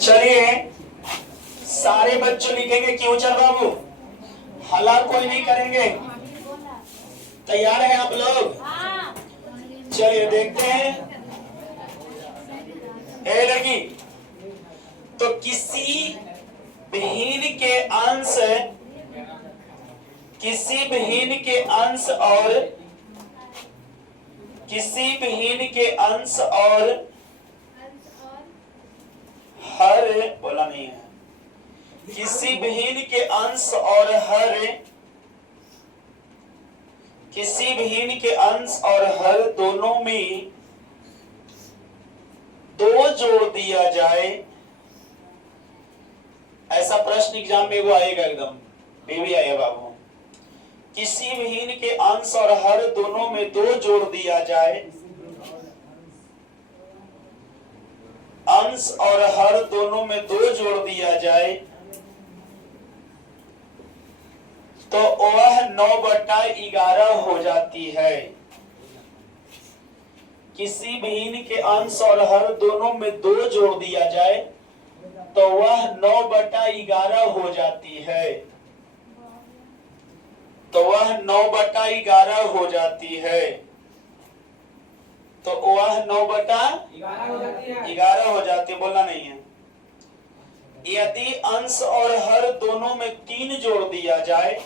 चलिए सारे बच्चों लिखेंगे क्यों चल बाबू, हला कोई नहीं करेंगे। तैयार हैं आप लोग? चलिए देखते हैं। ए लड़की, तो किसी विहीन के अंश, किसी विहीन के अंश और किसी विहीन के अंश और हर, बोला नहीं है, किसी विहीन के अंश और हर, किसी विहीन के अंश और हर दोनों में दो जोड़ दिया जाए, ऐसा प्रश्न एग्जाम में वो आएगा, एकदम बेबी आएगा बाबू। किसी विहीन के अंश और हर दोनों में दो जोड़ दिया जाए, अंश और हर दोनों में दो जोड़ दिया जाए, तो वह 9/11 हो जाती है। किसी विहीन के अंश और हर दोनों में दो जोड़ दिया जाए तो वह 9/11 हो जाती है, तो वह 9/11 हो जाती है, तो वह 9/11 हो जाती है, बोलना नहीं है। यदि अंश और हर दोनों में 3 जोड़ दिया जाए,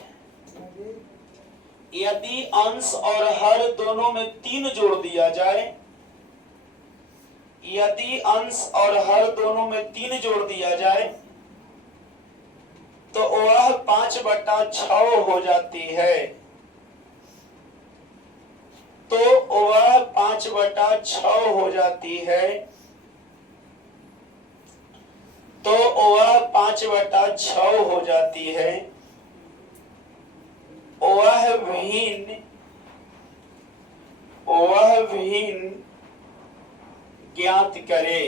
यदि अंश और हर दोनों में 3 जोड़ दिया जाए, यदि अंश और हर दोनों में 3 जोड़ दिया जाए तो वह 5/6 हो जाती है, तो वह 5/6 हो जाती है, तो वह 5/6 हो जाती है। वह विहीन ज्ञात करे,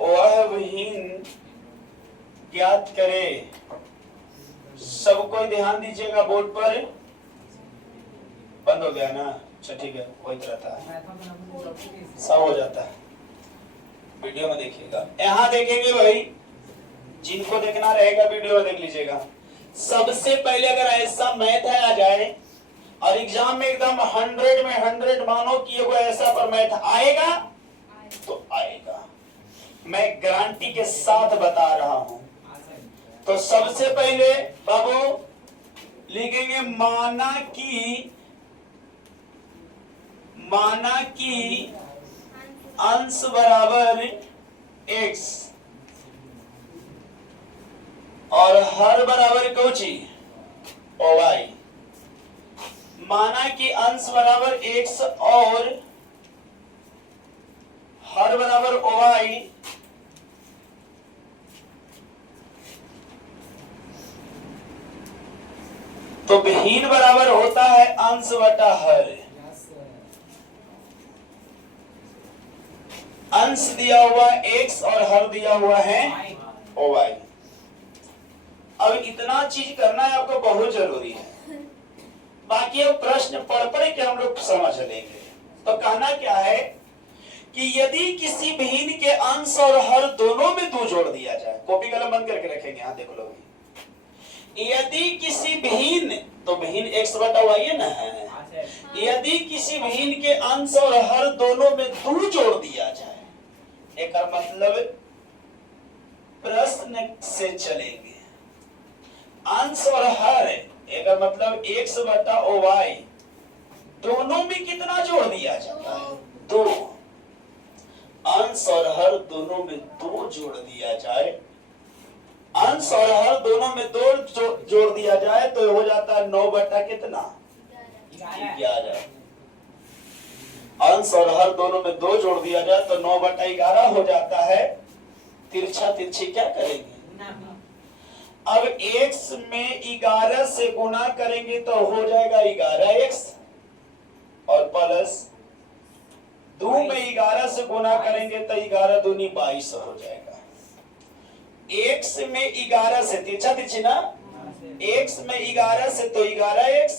वह विहीन ज्ञात करे। सब कोई ध्यान दीजिएगा, बोर्ड पर बंद हो गया ना? अच्छा ठीक है, वही रहता है, सब हो जाता है। वीडियो में देखिएगा, यहाँ देखेंगे भाई, जिनको देखना रहेगा वीडियो में देख लीजिएगा। सबसे पहले अगर ऐसा मैथ है आ जाए और एग्जाम में एकदम 100 में 100 मानो कि वो ऐसा पर मैथ आएगा तो आएगा, मैं गारंटी के साथ बता रहा हूं। तो सबसे पहले बाबू लिखेंगे माना कि अंश बराबर x और हर बराबर कोची y। माना कि अंश बराबर x और हर बराबर y, तो विहीन बराबर होता है अंश बटा हर। अंश दिया हुआ x और हर दिया हुआ है y। अब इतना चीज करना है आपको बहुत जरूरी है, बाकी अब प्रश्न पढ़ के हम लोग समझ लेंगे। तो कहना क्या है कि यदि किसी विहीन के अंश और हर दोनों में 2 जोड़ दिया जाए, कॉपी कलम बंद करके रखेंगे, यहाँ देख लो। यदि किसी विहीन, तो विहीन x/y है ना, यदि किसी विहीन के अंश और हर दोनों में 2 जोड़ दिया जाए, एक मतलब प्रश्न से चलेंगे। अंश और हर, एक मतलब x/y, दोनों में कितना जोड़ दिया जाता है? 2। अंश और हर दोनों में 2 जोड़ दिया जाए, अंश और हर दोनों में 2 जोड़ दिया जाए तो हो जाता है 9/11। अंश और हर दोनों में 2 जोड़ दिया जाए तो 9/11 हो जाता है। तिरछा तिरछी क्या करेंगे? अब x में 11 से गुना करेंगे तो हो जाएगा 11x और प्लस 2 में 11 से गुना करेंगे तो 11 दूनी 22 हो जाएगा। x में 11 से, तिरछा तिरछी ना, x में 11 से तो 11x,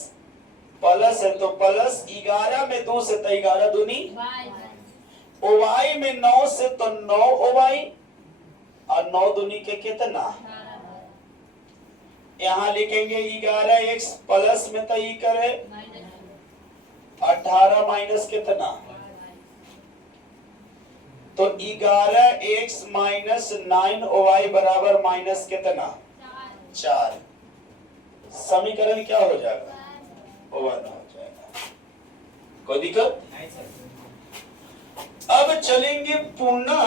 प्लस है तो प्लस 11 में 2 से तो 11 दूनी ओवाई में 9 से तो 9 ओवाई और 9 दूनी के कितना, यहां लिखेंगे 11x प्लस में तो ई करे 18 माइनस कितना, तो 11x माइनस 9y बराबर माइनस कितना 4। समीकरण क्या हो जाएगा, 1 हो जाएगा। कोई दिक्कत? अब चलेंगे पुनः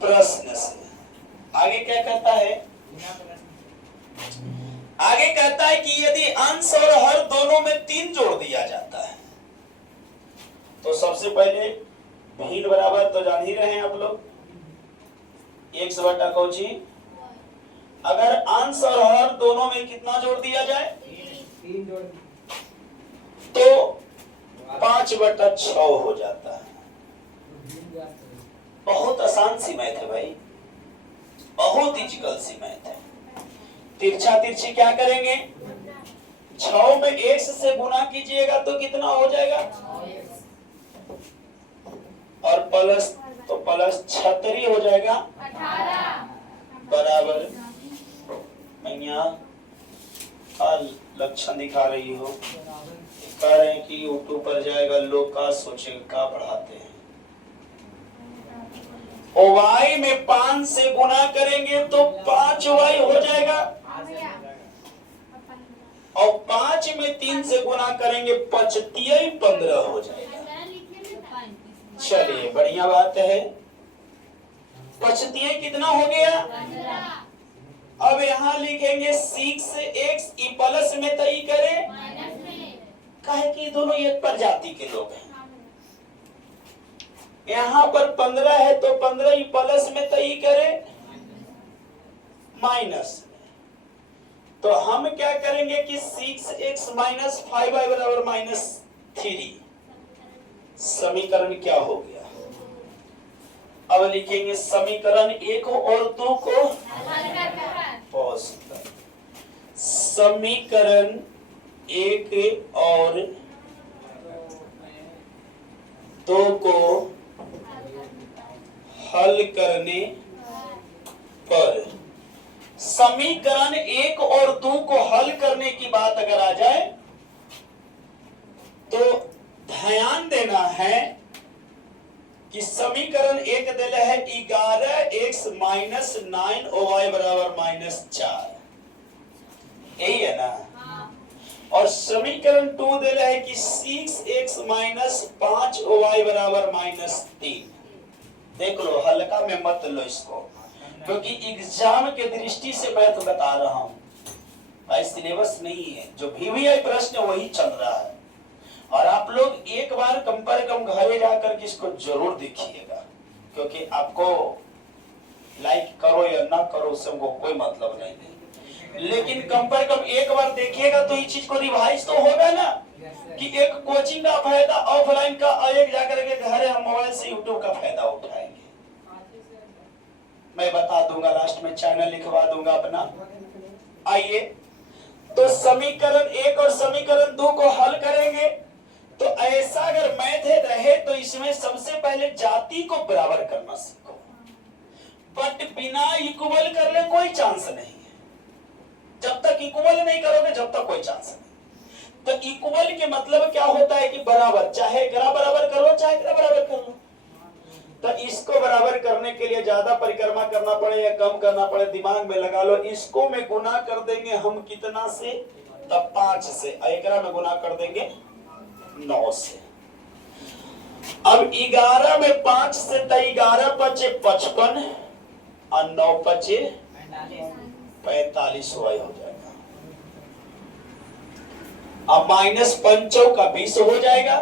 प्रश्न से। आगे क्या कहता है, आगे कहता है कि यदि अंश और हर दोनों में 3 जोड़ दिया जाता है तो सबसे पहले भिन्न बराबर तो जान ही रहे हैं आप लोग, x बटा कोची, अगर अंश और हर दोनों में कितना जोड़ दिया जाए 3 जोड़ तो 5 बटा 6 हो जाता है। बहुत आसान सी मैथ है भाई, बहुत इजिकल सी मैथ है। तिरछा तिरछी क्या करेंगे, 6 में x से गुना कीजिएगा तो कितना हो जाएगा, और प्लस तो प्लस 36 हो जाएगा 18 बराबर। मैं यहाँ लक्षण दिखा रही हो, कह रहे हैं कि यूट्यूब पर जाएगा, लोग का सोचेगा क्या पढ़ाते हैं। ओवाई में 5 से गुना करेंगे तो 5y हो जाएगा, और 5 में 3 से गुना करेंगे 15 हो जाएगा। चलिए बढ़िया बात है, 25 कितना हो गया। अब यहाँ लिखेंगे 6x ई प्लस में तय करें, काहे कि दोनों एक प्रजाति के लोग हैं। यहाँ पर 15 है तो 15 ई प्लस में तय करें माइनस में, तो हम क्या करेंगे कि 6x माइनस 5y बराबर -3। समीकरण क्या हो गया, अब लिखेंगे समीकरण 1 और 2 को बहुत सुंदर, समीकरण 1 और 2 को हल करने पर, समीकरण 1 और 2 को हल करने की बात अगर आ जाए तो ध्यान देना है कि समीकरण 1 दिला है 11x माइनस 9y बराबर -4, यही है ना। और समीकरण 2 दिला है कि 6x माइनस 5y बराबर -3। देख लो, हल्का में मत लो इसको, क्योंकि एग्जाम के दृष्टि से मैं तो बता रहा हूं भाई, सिलेबस नहीं है, जो VVI प्रश्न वही चल रहा है। और आप लोग एक बार कम पर कम घरे जाकर के इसको जरूर देखिएगा, क्योंकि आपको लाइक करो या ना करो उससे हमको कोई मतलब नहीं है, लेकिन कम पर कम एक बार देखिएगा तो इस चीज को रिवाइज तो होगा ना, कि एक कोचिंग का फायदा ऑफलाइन का, और एक जाकर के घर हम मोबाइल से यूट्यूब का फायदा उठाएंगे। मैं बता दूंगा, लास्ट में चैनल लिखवा दूंगा अपना। आइए, तो समीकरण 1 और समीकरण 2 को हल करेंगे तो ऐसा अगर मैथ रहे तो इसमें सबसे पहले जाति को बराबर करना सीखो, बट बिना इक्वल कर ले कोई चांस नहीं है। जब तक इक्वल नहीं करोगे जब तक कोई चांस नहीं। तो इक्वल के मतलब क्या होता है कि बराबर, चाहे ग्रा बराबर करो चाहे ग्रा बराबर कर लो। तो इसको बराबर करने के लिए ज्यादा परिक्रमा करना पड़े या कम करना पड़े दिमाग में लगा लो। इसको में गुना कर देंगे हम कितना से, तब 5 से, एकरा में गुना कर देंगे 9 से। अब 11 में 5 से तो 11 पचे 55 और 9 पचे 45 हो जाएगा। अब -5 का 20 हो जाएगा,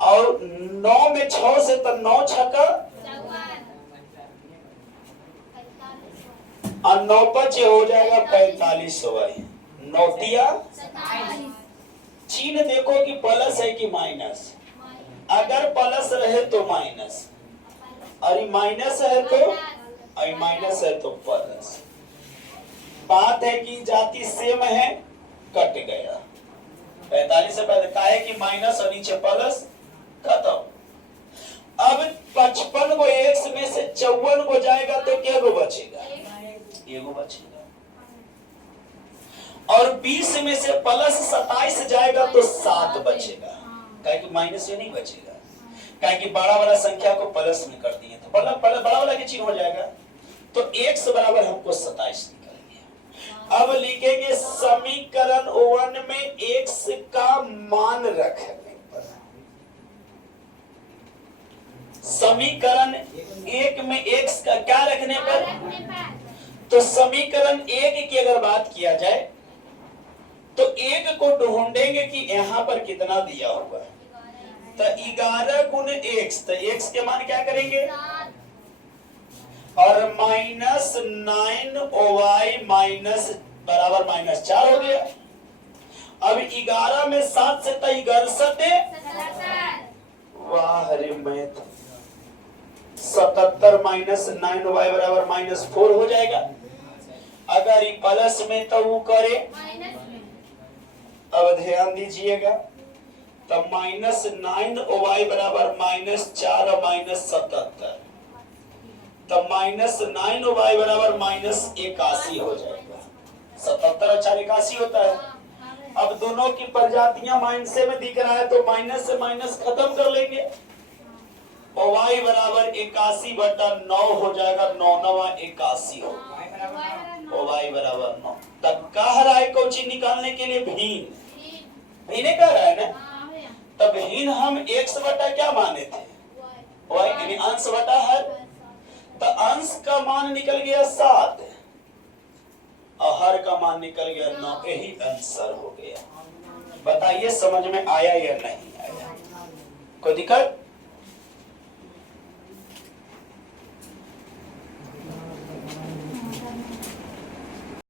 और 9 में 6 से तो 9 छक्का और 9 पचे हो जाएगा 45 भाई। 9 तिया चिन्ह देखो कि प्लस है कि माइनस, अगर प्लस रहे तो माइनस, और माइनस है तो, और माइनस है तो प्लस। बात है कि जाति सेम है, कट गया। 45 से पहले काहे कि माइनस और नीचे प्लस खत्म। अब 55 को x में से 54 को जाएगा तो क्या को बचेगा? एगो बचेगा। और 20 में से प्लस 27 जाएगा तो 7 बचेगा, काहे कि माइनस में नहीं बचेगा, काहे कि बड़ा वाला संख्या को प्लस में कर दिए तो बड़ा वाला की चिन्ह हो जाएगा। तो x बराबर हमको 27 निकल गया। अब लिखेंगे समीकरण 1 में x का मान रखने पर, समीकरण 1 में x का क्या रखने पर, तो समीकरण 1 की अगर बात किया जाए तो 1 को ढूंढेंगे कि यहां पर कितना दिया हुआ है, तो 11 गुण x, तो x के मान क्या करेंगे और -9y माइनस बराबर -4 हो गया। अब 11 में 7 से 67, वाह रे मैथ, 77 माइनस 9y बराबर -4 हो जाएगा। अगर ये प्लस में तो वो करे, अब ध्यान दीजिएगा, तो -9y बराबर -4 और -77, तो -9y बराबर -81 हो जाएगा। 77 और 4 81 होता है। अब दोनों की प्रजातियां माइनस में दिख रहा है तो माइनस से माइनस खत्म कर लेंगे और y बराबर 81/9 हो जाएगा। 9 9 81 होगा और y बराबर 9। तब कह रहा है कोई चीज निकालने के लिए भिन्न, भिन्न कह रहा है ना, तब भिन्न हम x बटा क्या माने थे, y यानी अंश बटा है, तो अंश का मान निकल गया 7 और हर का मान निकल गया 9, यही आंसर हो गया। बताइए समझ में आया या नहीं आया? कोई दिक्कत?